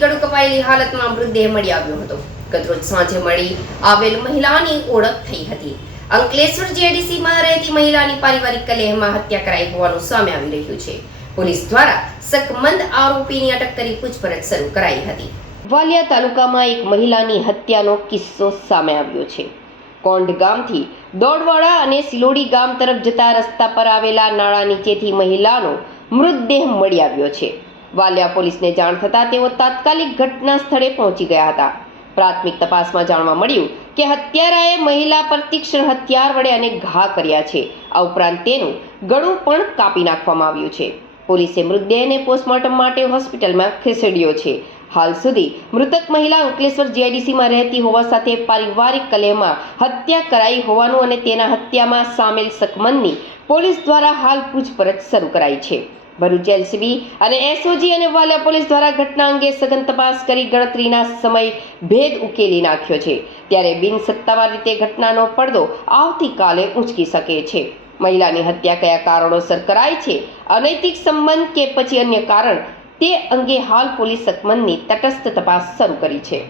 ગળું કપાયેલી હાલતમાં મૃતદેહ મળી આવ્યો હતો. ગતરોજ સાંજે મળી આવેલ મહિલાની ઓળખ થઈ હતી. અંકલેશ્વર જીઆઈડીસીમાં રહેતી મહિલાની પારિવારિક કલહમાં હત્યા કરાઈ હોવાનું સામે આવી રહ્યું છે. પોલીસ દ્વારા શકમંદ આરોપીની અટક કરી પૂછપરછ શરૂ કરાઈ હતી. વાલિયા તાલુકામાં એક મહિલાની હત્યાનો કિસ્સો સામે આવ્યો છે. કોંઢ ગામથી દોડવાડા અને સિલોડી ગામ તરફ જતા રસ્તા પર આવેલા નાળા નીચેથી મહિલાનો મૃતદેહ મળી આવ્યો છે. વાલિયા પોલીસને જાણ થતાં તેઓ તાત્કાલિક ઘટના સ્થળે પહોંચી ગયા હતા. પ્રાથમિક તપાસમાં જાણવા મળ્યું કે હત્યારાએ મહિલા પર તીક્ષ્ણ હથિયાર વડે અનેક ઘા કર્યા છે. આ ઉપરાંત તેનું ગળું પણ કાપી નાખવામાં આવ્યું છે. પોલીસે મૃતદેહને પોસ્ટમોર્ટમ માટે હોસ્પિટલમાં ખસેડ્યો છે. હાલ સુધી મૃતક મહિલા અંકલેશ્વર જીઆઈડીસીમાં રહેતી હોવા સાથે પારિવારિક કલહમાં હત્યા કરાઈ હોવાનું અને તેના હત્યામાં સામેલ શકમંદની પોલીસ દ્વારા હાલ પૂછપરછ શરૂ કરાઈ છે. ભરૂચ એલસીબી અને એસઓજી અને વાલિયા પોલીસ દ્વારા ઘટના અંગે સઘન તપાસ કરી ગણતરીના સમય ભેદ ઉકેલી નાખ્યો છે. ત્યારે બિનસત્તાવાર રીતે ઘટનાનો પડદો આવતીકાલે ઊંચકી શકે છે. મહિલાની હત્યા કયા કારણોસર કરાઈ છે, અનૈતિક સંબંધ કે પછી અન્ય કારણ, તે અંગે હાલ પોલીસ શકમંદની તટસ્થ તપાસ શરૂ કરી છે.